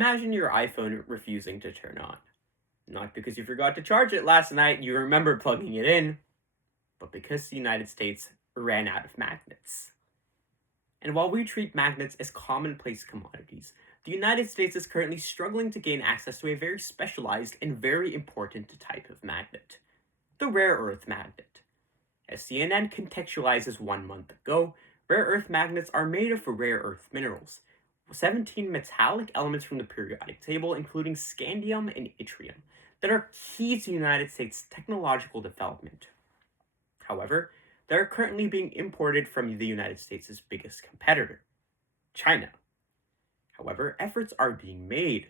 Imagine your iPhone refusing to turn on. Not because you forgot to charge it last night and you remember plugging it in, but because the United States ran out of magnets. And while we treat magnets as commonplace commodities, the United States is currently struggling to gain access to a very specialized and very important type of magnet, the rare earth magnet. As CNN contextualizes 1 month ago, rare earth magnets are made of rare earth minerals, 17 metallic elements from the periodic table, including scandium and yttrium, that are key to the United States' technological development. However, they are currently being imported from the United States' biggest competitor, China. However, efforts are being made.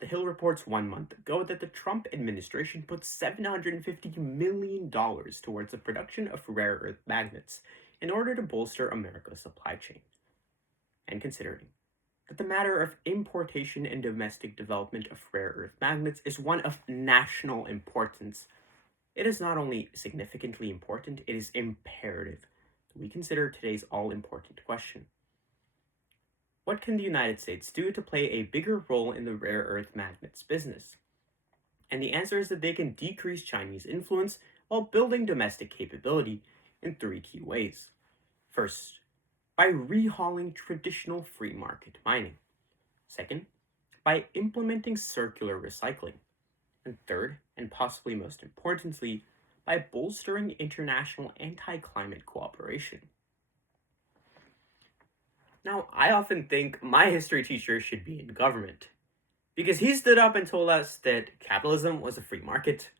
The Hill reports 1 month ago that the Trump administration put $750 million towards the production of rare earth magnets in order to bolster America's supply chain. And considering that the matter of importation and domestic development of rare earth magnets is one of national importance, it is not only significantly important, it is imperative that we consider today's all-important question. What can the United States do to play a bigger role in the rare earth magnets business? And the answer is that they can decrease Chinese influence while building domestic capability in 3 key ways. First, by rehauling traditional free market mining. Second, by implementing circular recycling. And third, and possibly most importantly, by bolstering international anti-climate cooperation. Now, I often think my history teacher should be in government, because he stood up and told us that capitalism was a free market,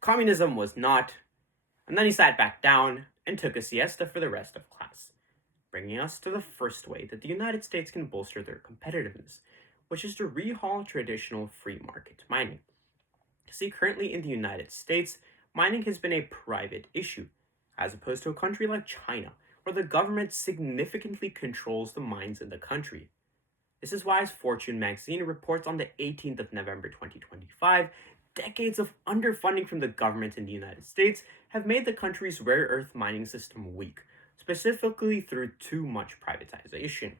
communism was not, and then he sat back down and took a siesta for the rest of class, bringing us to the first way that the United States can bolster their competitiveness, which is to rehaul traditional free market mining. See, currently in the United States, mining has been a private issue, as opposed to a country like China, where the government significantly controls the mines in the country. This is why, as Fortune magazine reports on the 18th of November 2025, decades of underfunding from the government in the United States have made the country's rare earth mining system weak, specifically through too much privatization.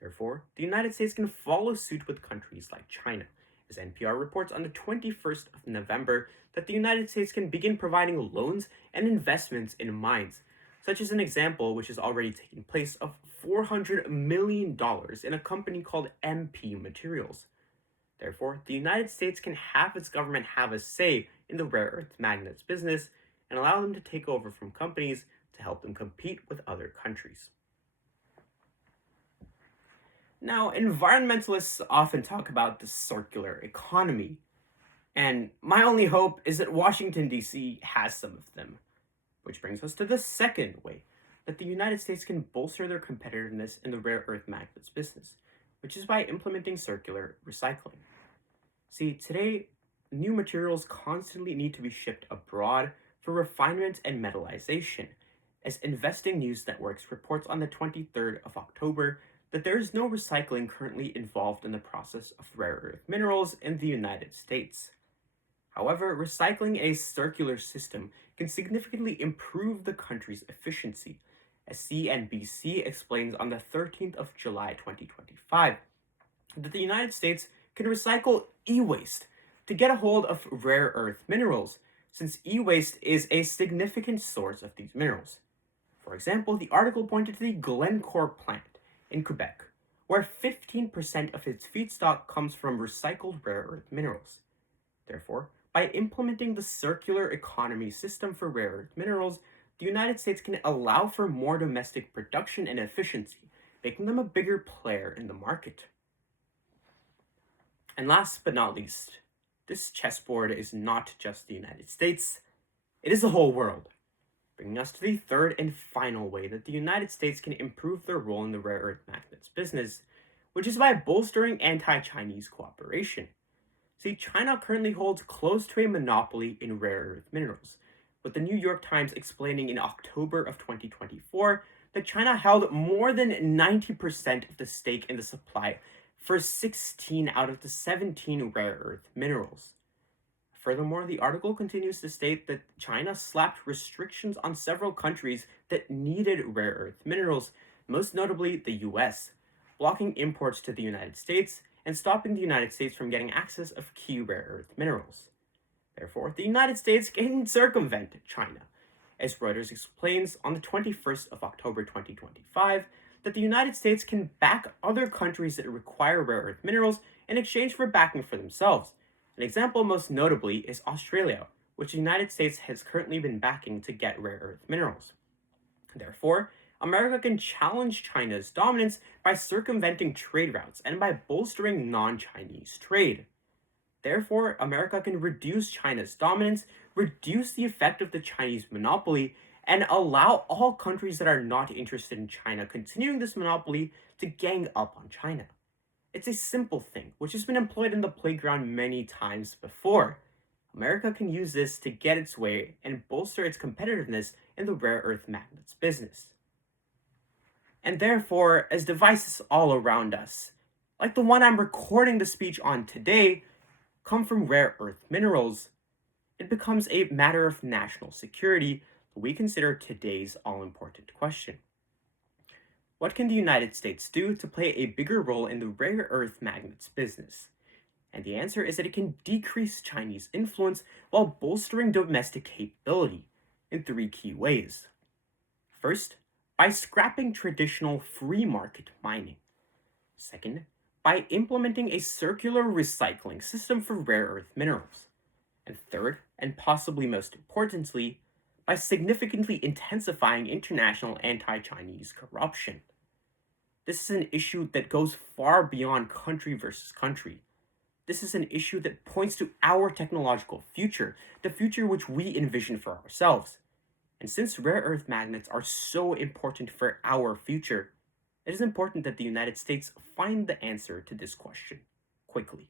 Therefore, the United States can follow suit with countries like China, as NPR reports on the 21st of November that the United States can begin providing loans and investments in mines, such as an example which has already taken place of $400 million in a company called MP Materials. Therefore, the United States can have its government have a say in the rare earth magnets business and allow them to take over from companies to help them compete with other countries. Now, environmentalists often talk about the circular economy, and my only hope is that Washington, D.C. has some of them. Which brings us to the second way that the United States can bolster their competitiveness in the rare earth magnets business, which is by implementing circular recycling. See, today, new materials constantly need to be shipped abroad for refinement and metallization, as Investing News Networks reports on the 23rd of October that there is no recycling currently involved in the process of rare earth minerals in the United States. However, recycling a circular system can significantly improve the country's efficiency, as CNBC explains on the 13th of July 2025, that the United States can recycle e-waste to get a hold of rare earth minerals, since e-waste is a significant source of these minerals. For example, the article pointed to the Glencore plant in Quebec, where 15% of its feedstock comes from recycled rare earth minerals. Therefore, by implementing the circular economy system for rare earth minerals, the United States can allow for more domestic production and efficiency, making them a bigger player in the market. And last but not least, this chessboard is not just the United States, it is the whole world. Bringing us to the third and final way that the United States can improve their role in the rare earth magnets business, which is by bolstering anti-Chinese cooperation. See, China currently holds close to a monopoly in rare earth minerals, with the New York Times explaining in October of 2024 that China held more than 90% of the stake in the supply for 16 out of the 17 rare earth minerals. Furthermore, the article continues to state that China slapped restrictions on several countries that needed rare earth minerals, most notably the US, blocking imports to the United States and stopping the United States from getting access of key rare earth minerals. Therefore, the United States can circumvent China, as Reuters explains on the 21st of October 2025 that the United States can back other countries that require rare earth minerals in exchange for backing for themselves. An example most notably is Australia, which the United States has currently been backing to get rare earth minerals. Therefore, America can challenge China's dominance by circumventing trade routes and by bolstering non-Chinese trade. Therefore, America can reduce China's dominance, reduce the effect of the Chinese monopoly, and allow all countries that are not interested in China continuing this monopoly to gang up on China. It's a simple thing, which has been employed in the playground many times before. America can use this to get its way and bolster its competitiveness in the rare earth magnets business. And therefore, as devices all around us, like the one I'm recording the speech on today, come from rare earth minerals, it becomes a matter of national security that we consider today's all-important question. What can the United States do to play a bigger role in the rare earth magnets business? And the answer is that it can decrease Chinese influence while bolstering domestic capability in three key ways. First, by scrapping traditional free market mining. Second, by implementing a circular recycling system for rare earth minerals. And third, and possibly most importantly, by significantly intensifying international anti-Chinese corruption. This is an issue that goes far beyond country versus country. This is an issue that points to our technological future, the future which we envision for ourselves. And since rare earth magnets are so important for our future, it is important that the United States find the answer to this question quickly.